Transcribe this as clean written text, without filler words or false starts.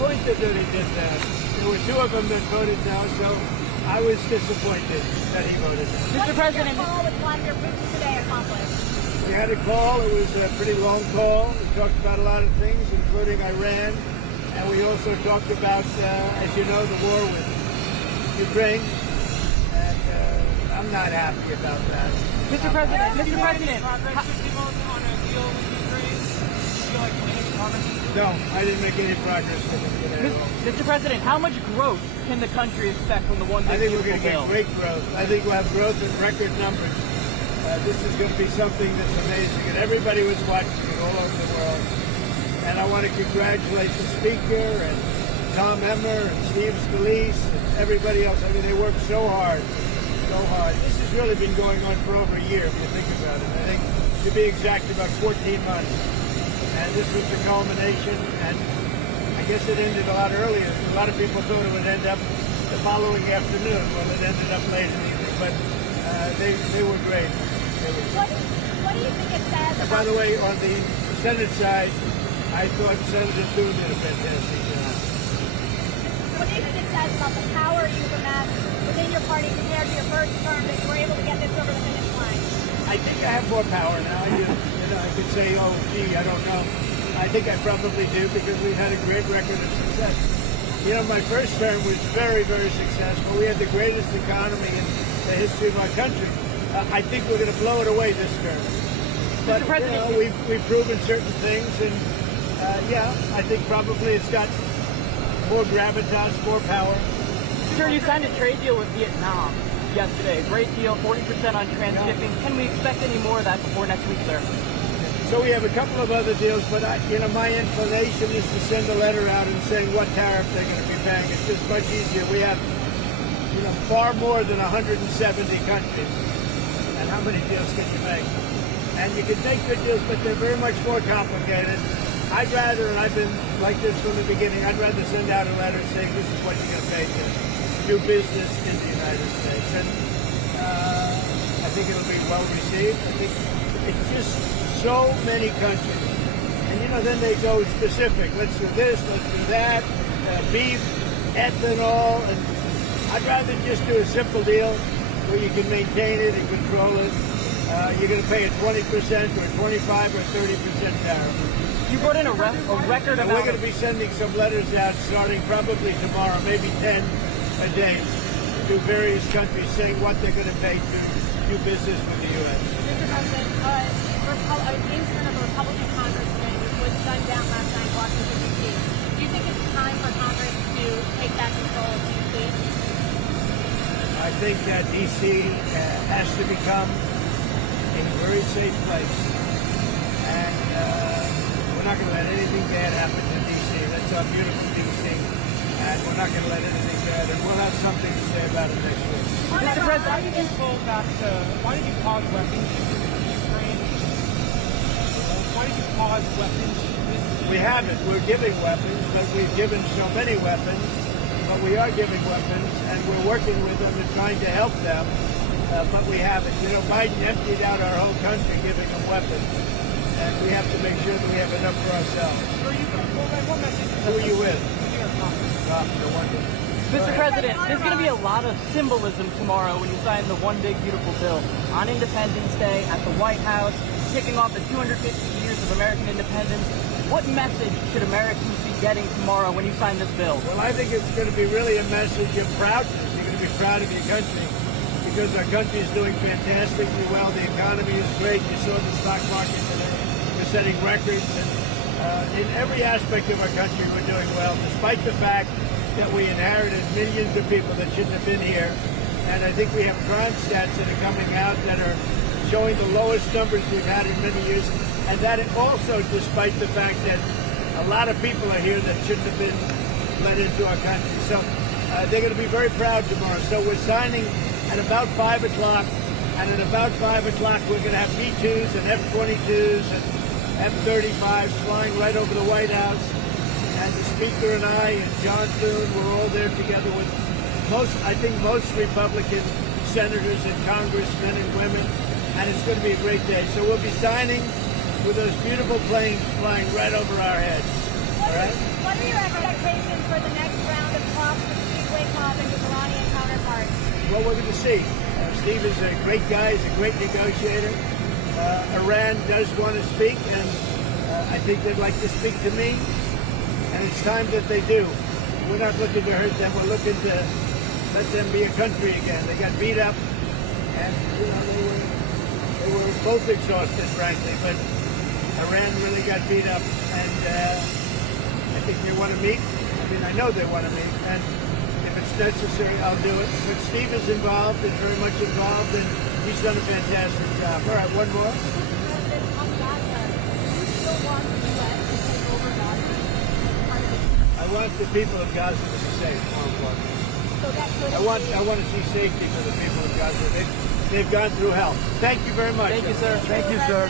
disappointed that he did that. There were two of them that voted no, so I was disappointed that he voted no. Mr. President, what did your call with Vladimir Putin today accomplish? We had a call. It was a pretty long call. We talked about a lot of things, including Iran. And we also talked about, as you know, the war with Ukraine. And I'm not happy about that. Mr. President, Mr. President. Progress on a deal with Ukraine? Do you feel like you made any progress? No, I didn't make any progress with it today. Mr. President, how much growth can the country expect from the one big I think we're beautiful going to get bill? great growth. I think we'll have growth in record numbers. This is going to be something that's amazing, and everybody was watching it all over the world. And I want to congratulate the Speaker and Tom Emmer and Steve Scalise and everybody else. I mean, they worked so hard, so hard. This has really been going on for over a year, if you think about it. I think, to be exact, about 14 months. And this was the culmination, and I guess it ended a lot earlier. A lot of people thought it would end up the following afternoon. Well, it ended up late in the evening, but they were great. What do you think it says? And by the way, on the Senate side, I thought Senator Thune did a fantastic job. What do you think it says about the power you've amassed within your party compared to your first term that you were able to get this over the finish line? I think I have more power now. I could say, oh, gee, I don't know. I think I probably do because we've had a great record of success. You know, my first term was very, very successful. We had the greatest economy in the history of our country. I think we're going to blow it away this term. But, you know, we've proven certain things, and yeah, I think probably it's got more gravitas, more power. Sir, you signed a trade deal with Vietnam yesterday. Great deal, 40% on transshipping. Can we expect any more of that before next week, sir? So we have a couple of other deals, but my inclination is to send a letter out and saying what tariff they're going to be paying. It's just much easier. We have, far more than 170 countries. And how many deals can you make? And you can make good deals, but they're very much more complicated. I'd rather, and I've been like this from the beginning, I'd rather send out a letter saying this is what you're going to pay to do business in the United States. And I think it'll be well received. I think it's just so many countries. And, then they go specific. Let's do this, let's do that, beef, ethanol. And I'd rather just do a simple deal where you can maintain it and control it. You're going to pay a 20% or 25 or 30% tariff. You brought in a record amount. We're going to be sending some letters out starting probably tomorrow, maybe 10 a day, to various countries saying what they're going to pay to do business with the U.S. Mr. President, an incident of a Republican congressman was gunned down last night in Washington, D.C. Do you think it's time for Congress to take back control of D.C.? I think that D.C. has to become a very safe place. And we're not going to let anything bad happen to D.C. That's our beautiful D.C. And we're not going to let anything bad. And we'll have something to say about it next week. Mr. President, why did you pause weapons shipments to Ukraine? Why did you pause weapons shipments? We haven't. We're giving weapons, but we've given so many weapons. But we are giving weapons, and we're working with them and trying to help them. But we haven't. Biden emptied out our whole country giving them weapons. And we have to make sure that we have enough for ourselves. What message? Who are you with? You're wonderful. Mr. President, there's going to be a lot of symbolism tomorrow when you sign the One Big Beautiful Bill. On Independence Day, at the White House, kicking off the 250 years of American independence. What message should Americans be getting tomorrow when you sign this bill? Well, I think it's going to be really a message of proudness. You're going to be proud of your country because our country is doing fantastically well. The economy is great. You saw the stock market today. We're setting records. And in every aspect of our country, we're doing well, despite the fact that we inherited millions of people that shouldn't have been here. And I think we have crime stats that are coming out that are showing the lowest numbers we've had in many years. And that also despite the fact that a lot of people are here that shouldn't have been let into our country. So they're going to be very proud tomorrow. So we're signing at about 5 o'clock. And at about 5 o'clock, we're going to have B-2s and F-22s and F-35s flying right over the White House. And the Speaker and I and John Thune, we're all there together with most Republican senators and congressmen and women, and it's going to be a great day. So we'll be signing with those beautiful planes flying right over our heads. All right? What are your expectations for the next round of talks with Steve Waycroft and his Iranian counterparts? Well, we're going to see. Steve is a great guy. He's a great negotiator. Iran does want to speak, and I think they'd like to speak to me. And it's time that they do. We're not looking to hurt them. We're looking to let them be a country again. They got beat up, and they were both exhausted, frankly. But Iran really got beat up, and I think they want to meet. I mean, I know they want to meet, and if it's necessary, I'll do it. But Steve is involved, and very much involved, and he's done a fantastic job. All right, one more. President, on Gaza, do you still want the U.S. to take over Gaza? I want the people of Gaza to be safe, more importantly. So that could I want to see safety for the people of Gaza. They've gone through hell. Thank you very much. Thank you, sir. Thank you, sir.